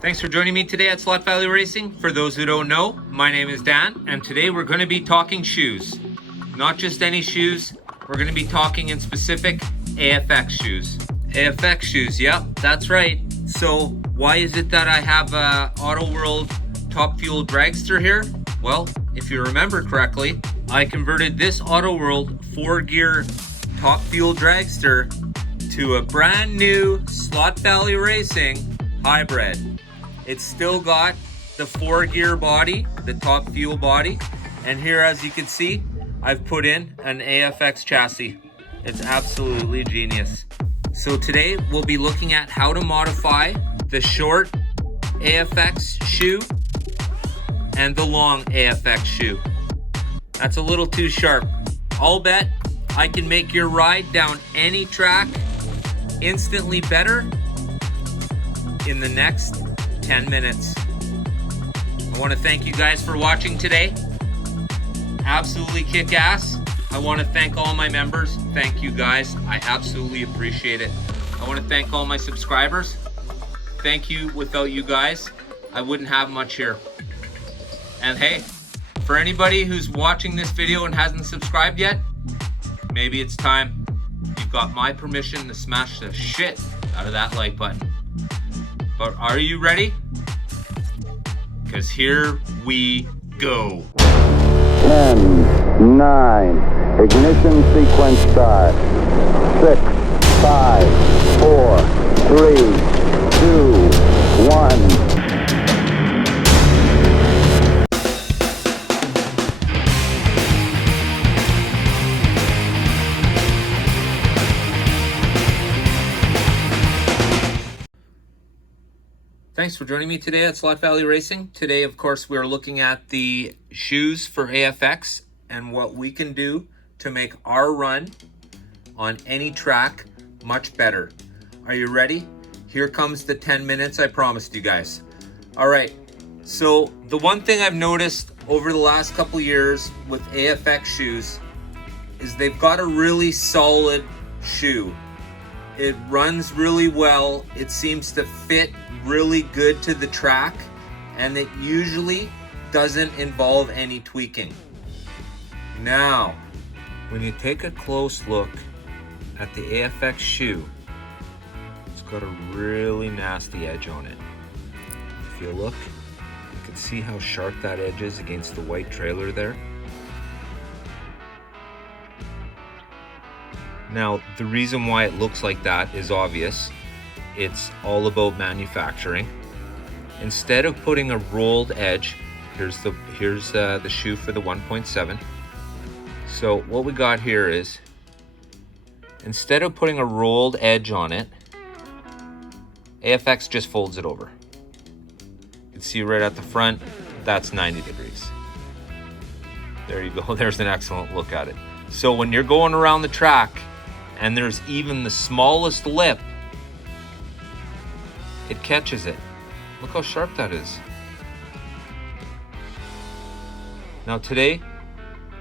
Thanks for joining me today at Slot Valley Racing. For those who don't know, my name is Dan, and today we're going to be talking shoes. Not just any shoes, we're going to be talking in specific AFX shoes. AFX shoes, yep, that's right. So why is it that I have a Auto World Top Fuel Dragster here? Well, if you remember correctly, I converted this Auto World 4-gear Top Fuel Dragster to a brand new Slot Valley Racing hybrid. It's still got the 4-gear body, the Top Fuel body, and here, as you can see, I've put in an AFX chassis. It's absolutely genius. So today we'll be looking at how to modify the short AFX shoe and the long AFX shoe. That's a little too sharp. I'll bet I can make your ride down any track instantly better in the next 10 minutes. I want to thank you guys for watching today. Absolutely kick ass. I want to thank all my members. Thank you guys. I absolutely appreciate it. I want to thank all my subscribers. Thank you. Without you guys, I wouldn't have much here. And hey, for anybody who's watching this video and hasn't subscribed yet, maybe it's time. You've got my permission to smash the shit out of that like button. But are you ready? Because here we go. 10, 9, ignition sequence start. 6, 5, 4, 3, 2, 1. Thanks for joining me today at Slot Valley Racing. Today, of course, we're looking at the shoes for AFX and what we can do to make our run on any track much better. Are you ready? Here comes the 10 minutes I promised you guys. All right, so the one thing I've noticed over the last couple years with AFX shoes is they've got a really solid shoe. It runs really well. It seems to fit really good to the track, and it usually doesn't involve any tweaking. Now, when you take a close look at the AFX shoe, it's got a really nasty edge on it. If you look, you can see how sharp that edge is against the white trailer there. Now, the reason why it looks like that is obvious. It's all about manufacturing. Instead of putting a rolled edge, here's the shoe for the 1.7. So what we got here is, instead of putting a rolled edge on it, AFX just folds it over. You can see right at the front, that's 90 degrees. There you go, there's an excellent look at it. So when you're going around the track and there's even the smallest lip, it catches it. Look how sharp that is. Now today,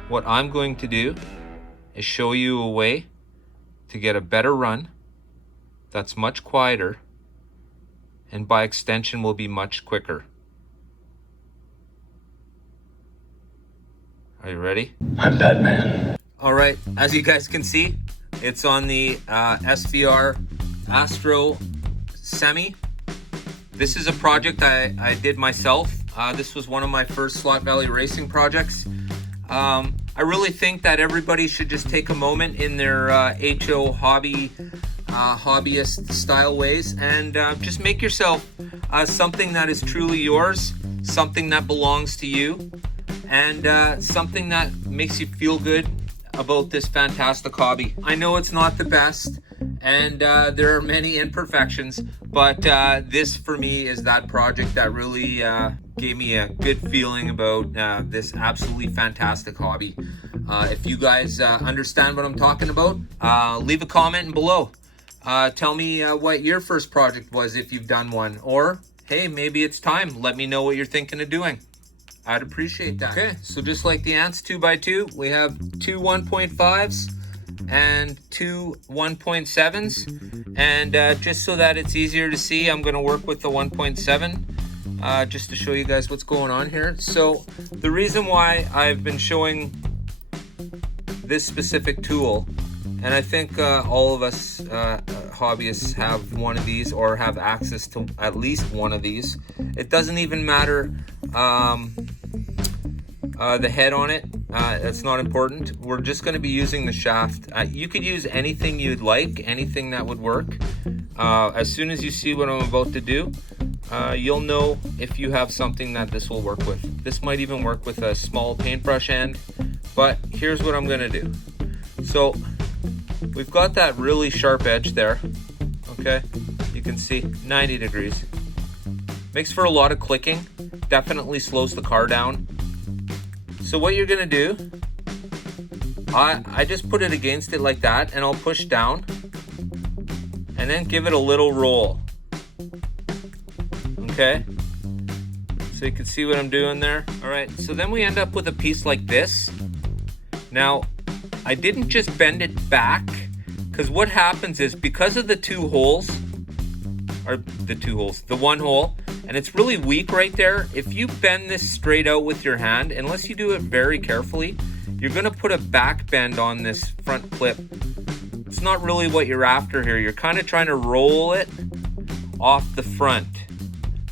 what I'm going to do is show you a way to get a better run that's much quieter and by extension will be much quicker. Are you ready? I'm Batman. All right, as you guys can see, it's on the SVR Astro Semi. This is a project I did myself. This was one of my first Slot Valley Racing projects. I really think that everybody should just take a moment in their HO hobbyist style ways and just make yourself something that is truly yours, something that belongs to you, and something that makes you feel good about this fantastic hobby. I know it's not the best, and there are many imperfections, but this for me is that project that really gave me a good feeling about this absolutely fantastic hobby. If you guys understand what I'm talking about, leave a comment below. Tell me what your first project was if you've done one, or hey, maybe it's time. Let me know what you're thinking of doing. I'd appreciate that. Okay, so just like the Ants 2x2, we have two 1.5s and two 1.7s. And just so that it's easier to see, I'm going to work with the 1.7 just to show you guys what's going on here. So the reason why I've been showing this specific tool, and I think all of us hobbyists have one of these or have access to at least one of these. It doesn't even matter the head on it. That's not important. We're just going to be using the shaft. You could use anything you'd like, anything that would work. As soon as you see what I'm about to do, you'll know if you have something that this will work with. This might even work with a small paintbrush end, but here's what I'm going to do. So we've got that really sharp edge there, okay? You can see 90 degrees. Makes for a lot of clicking, definitely slows the car down. So what you're gonna do, I just put it against it like that, and I'll push down, and then give it a little roll, okay? So you can see what I'm doing there. All right, so then we end up with a piece like this. Now, I didn't just bend it back, because what happens is, because of the the one hole, and it's really weak right there, if you bend this straight out with your hand, unless you do it very carefully, you're going to put a back bend on this front clip. It's not really what you're after here. You're kind of trying to roll it off the front,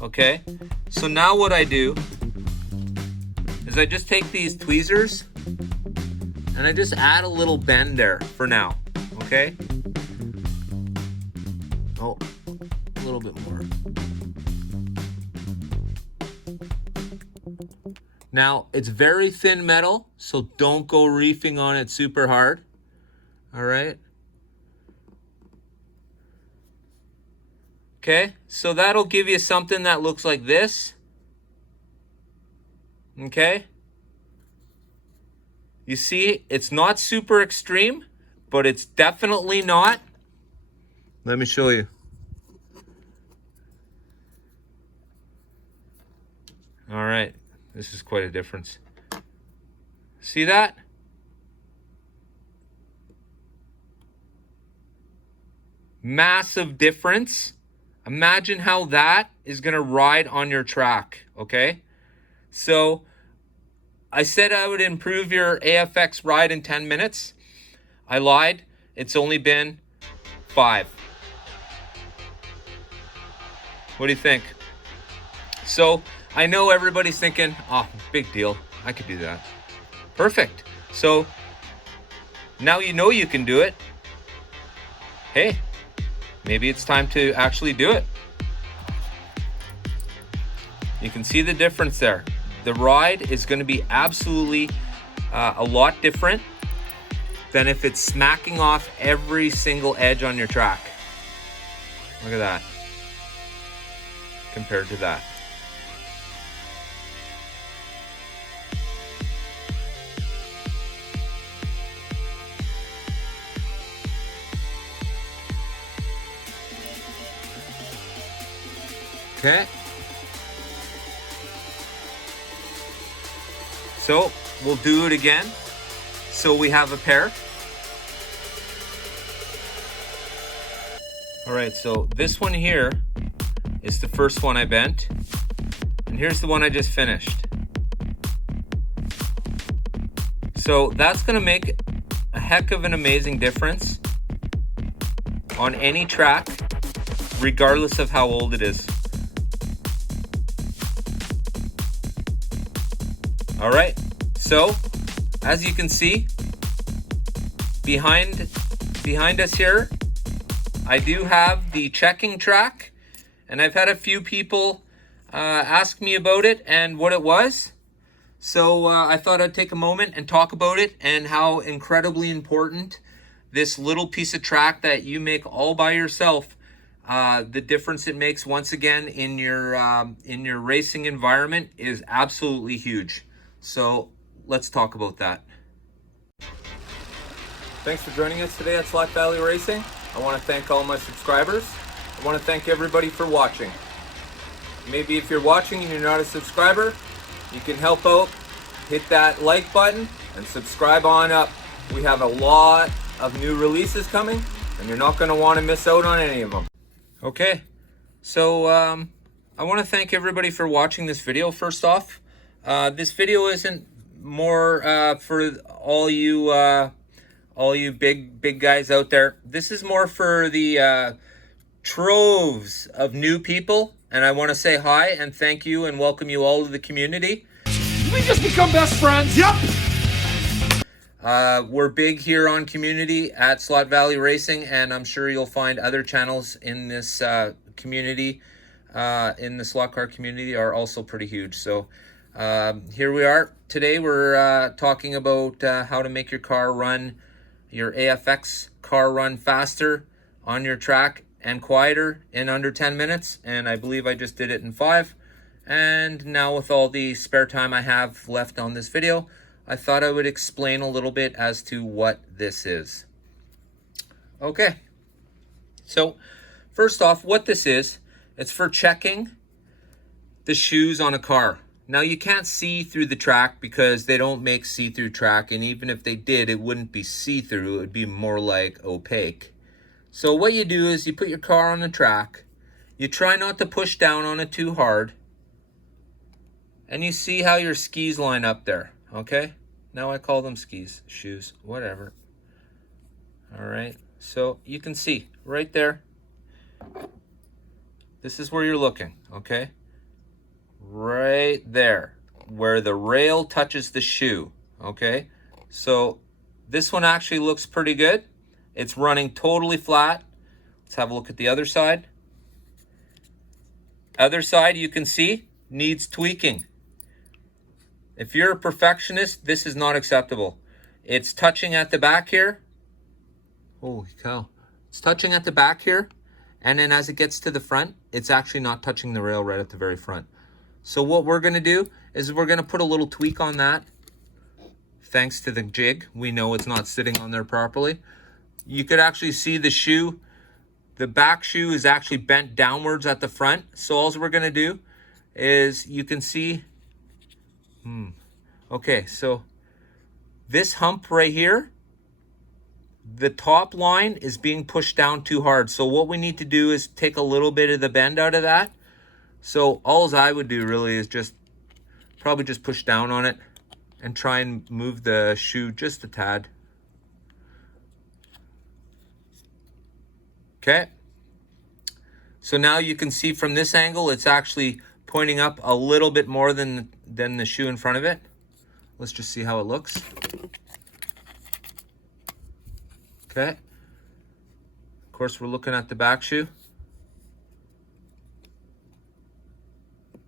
okay? So now what I do is I just take these tweezers and I just add a little bend there for now, okay? Oh, a little bit more. Now, it's very thin metal, so don't go reefing on it super hard. All right? Okay, so that'll give you something that looks like this. Okay? You see, it's not super extreme, but it's definitely not. Let me show you. All right. This is quite a difference. See that? Massive difference. Imagine how that is going to ride on your track, okay? So, I said I would improve your AFX ride in 10 minutes. I lied. It's only been 5. What do you think? So, I know everybody's thinking, oh, big deal. I could do that. Perfect. So now you know you can do it. Hey, maybe it's time to actually do it. You can see the difference there. The ride is going to be absolutely a lot different than if it's smacking off every single edge on your track. Look at that. Compared to that. Okay. So we'll do it again. So we have a pair. All right, so this one here is the first one I bent. And here's the one I just finished. So that's gonna make a heck of an amazing difference on any track, regardless of how old it is. All right, so as you can see, behind us here, I do have the checking track, and I've had a few people ask me about it and what it was. So I thought I'd take a moment and talk about it and how incredibly important this little piece of track that you make all by yourself, the difference it makes once again in your racing environment is absolutely huge. So let's talk about that. Thanks for joining us today at Slack Valley Racing. I want to thank all my subscribers. I want to thank everybody for watching. Maybe if you're watching and you're not a subscriber, you can help out, hit that like button and subscribe on up. We have a lot of new releases coming, and you're not going to want to miss out on any of them. Okay, so I want to thank everybody for watching this video. First off, this video isn't more for all you big guys out there. This is more for the troves of new people, and I want to say hi and thank you and welcome you all to the community. We just become best friends. Yep. We're big here on community at Slot Valley Racing, and I'm sure you'll find other channels in this community, in the slot car community, are also pretty huge. So here we are. Today we're talking about how to make your car run, your AFX car run faster on your track and quieter in under 10 minutes. And I believe I just did it in 5. And now with all the spare time I have left on this video, I thought I would explain a little bit as to what this is. Okay, so first off, what this is, it's for checking the shoes on a car. Now you can't see through the track because they don't make see-through track, and even if they did, it wouldn't be see-through, it would be more like opaque. So what you do is you put your car on the track, you try not to push down on it too hard, and you see how your skis line up there, okay? Now I call them skis, shoes, whatever. All right, so you can see right there. This is where you're looking, okay? Right there, where the rail touches the shoe, okay? So this one actually looks pretty good. It's running totally flat. Let's have a look at the other side. Other side, you can see, needs tweaking. If you're a perfectionist, this is not acceptable. It's touching at the back here. Holy cow. It's touching at the back here. And then as it gets to the front, it's actually not touching the rail right at the very front. So what we're going to do is we're going to put a little tweak on that. Thanks to the jig, we know it's not sitting on there properly. You could actually see the shoe. The back shoe is actually bent downwards at the front. So all we're going to do is you can see... Okay, so this hump right here, the top line is being pushed down too hard. So what we need to do is take a little bit of the bend out of that. So all I would do really is probably just push down on it and try and move the shoe just a tad. Okay. So now you can see from this angle, it's actually pointing up a little bit more than the shoe in front of it. Let's just see how it looks. Okay. Of course, we're looking at the back shoe.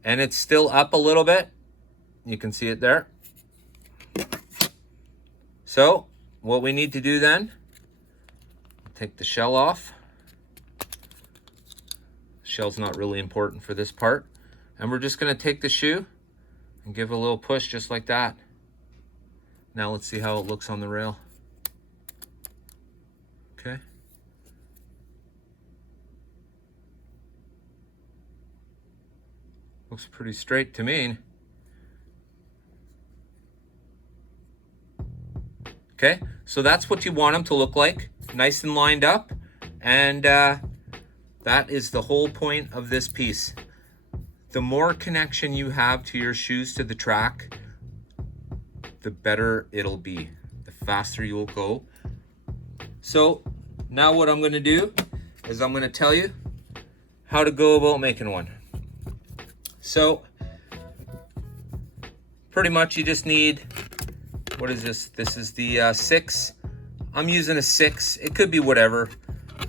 And it's still up a little bit. You can see it there. So, what we need to do then, take the shell off. The shell's not really important for this part. And we're just going to take the shoe and give a little push just like that. Now let's see how it looks on the rail. Okay. Looks pretty straight to me. Okay, so that's what you want them to look like. Nice and lined up. And that is the whole point of this piece. The more connection you have to your shoes to the track, the better it'll be. The faster you'll go. So now what I'm going to do is I'm going to tell you how to go about making one. So pretty much you just need, what is this? This is the 6. I'm using a 6. It could be whatever.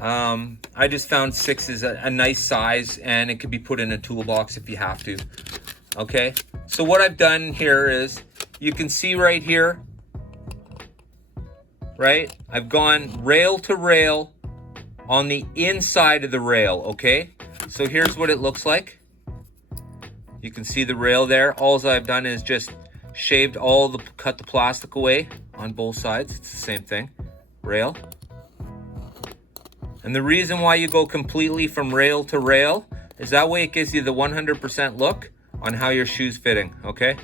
I just found 6 is a nice size, and it could be put in a toolbox if you have to. Okay, so what I've done here is, you can see right here, right? I've gone rail to rail on the inside of the rail, okay? So here's what it looks like. You can see the rail there. All I've done is just shaved cut the plastic away on both sides. It's the same thing, rail. And the reason why you go completely from rail to rail is that way it gives you the 100% look on how your shoe's fitting, okay?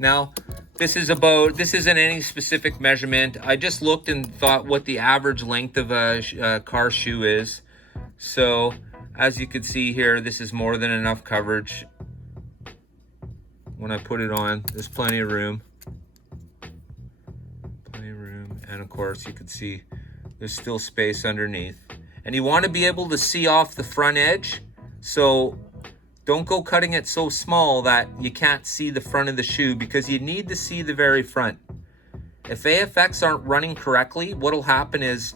Now, This isn't any specific measurement. I just looked and thought what the average length of a car shoe is. So as you can see here, this is more than enough coverage. When I put it on, there's plenty of room. And of course you can see there's still space underneath. And you want to be able to see off the front edge. So don't go cutting it so small that you can't see the front of the shoe, because you need to see the very front. If AFX aren't running correctly, what'll happen is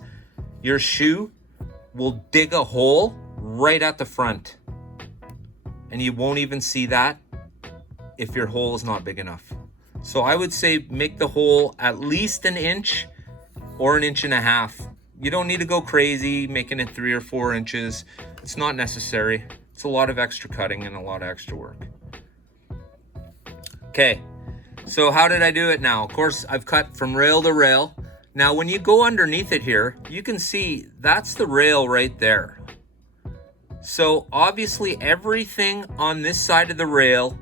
your shoe will dig a hole right at the front. And you won't even see that if your hole is not big enough. So I would say make the hole at least an inch or an inch and a half. You don't need to go crazy making it 3 or 4 inches. It's not necessary. It's a lot of extra cutting and a lot of extra work. Okay, so how did I do it now? Of course, I've cut from rail to rail. Now, when you go underneath it here, you can see that's the rail right there. So obviously everything on this side of the rail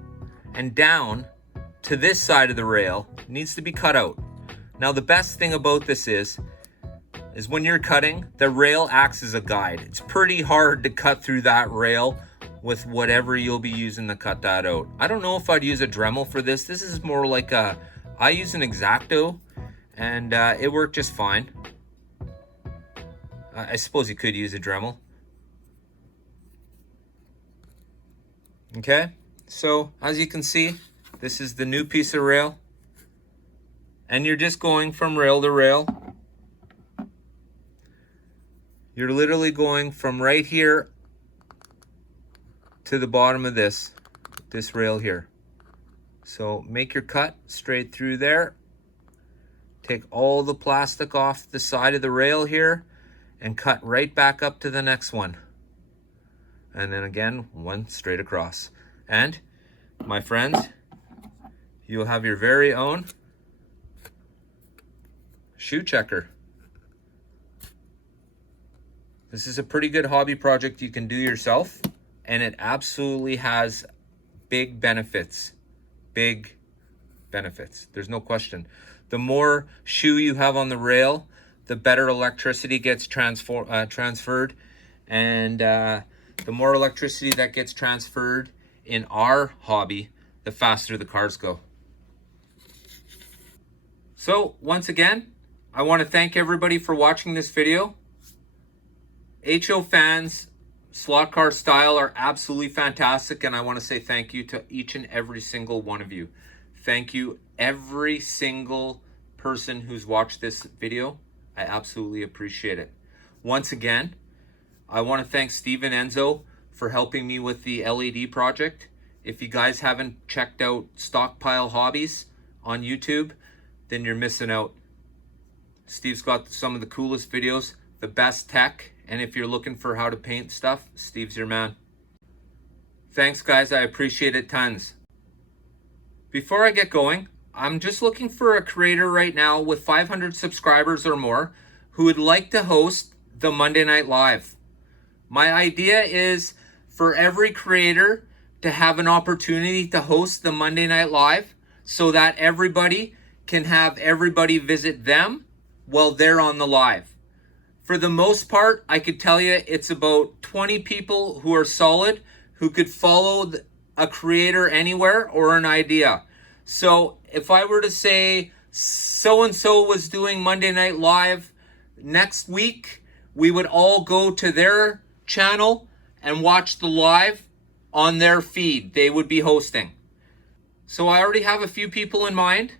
and down to this side of the rail needs to be cut out. Now, the best thing about this is when you're cutting, the rail acts as a guide. It's pretty hard to cut through that rail with whatever you'll be using to cut that out. I don't know if I'd use a Dremel for this. This is more like I use an X-Acto, and it worked just fine. I suppose you could use a Dremel. Okay, so as you can see, this is the new piece of rail. And you're just going from rail to rail. You're literally going from right here to the bottom of this rail here. So make your cut straight through there. Take all the plastic off the side of the rail here and cut right back up to the next one. And then again, one straight across. And my friends, you'll have your very own shoe checker. This is a pretty good hobby project you can do yourself, and it absolutely has big benefits. Big benefits. There's no question. The more shoe you have on the rail, the better electricity gets transferred, and the more electricity that gets transferred in our hobby, the faster the cars go. So once again, I want to thank everybody for watching this video. HO fans, slot car style are absolutely fantastic, and I want to say thank you to each and every single one of you. Thank you, every single person who's watched this video. I absolutely appreciate it. Once again, I want to thank Steve and Enzo for helping me with the LED project. If you guys haven't checked out Stockpile Hobbies on YouTube, then you're missing out. Steve's got some of the coolest videos, the best tech, and if you're looking for how to paint stuff, Steve's your man. Thanks, guys. I appreciate it tons. Before I get going, I'm just looking for a creator right now with 500 subscribers or more who would like to host the Monday Night Live. My idea is for every creator to have an opportunity to host the Monday Night Live so that everybody can have everybody visit them while they're on the live. For the most part, I could tell you it's about 20 people who are solid, who could follow a creator anywhere or an idea. So if I were to say so-and-so was doing Monday Night Live next week, we would all go to their channel and watch the live on their feed. They would be hosting. So I already have a few people in mind,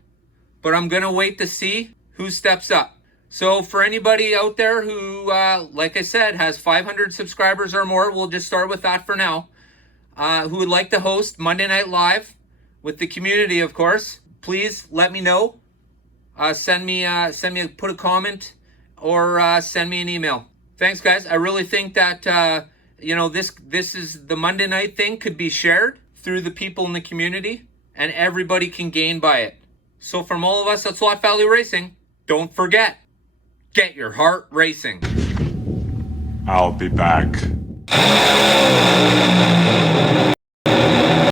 but I'm going to wait to see who steps up. So for anybody out there who, like I said, has 500 subscribers or more, we'll just start with that for now, who would like to host Monday Night Live with the community, of course, please let me know. Put a comment or send me an email. Thanks, guys. I really think that, this is the Monday night thing could be shared through the people in the community and everybody can gain by it. So from all of us at Slot Valley Racing, don't forget, get your heart racing. I'll be back.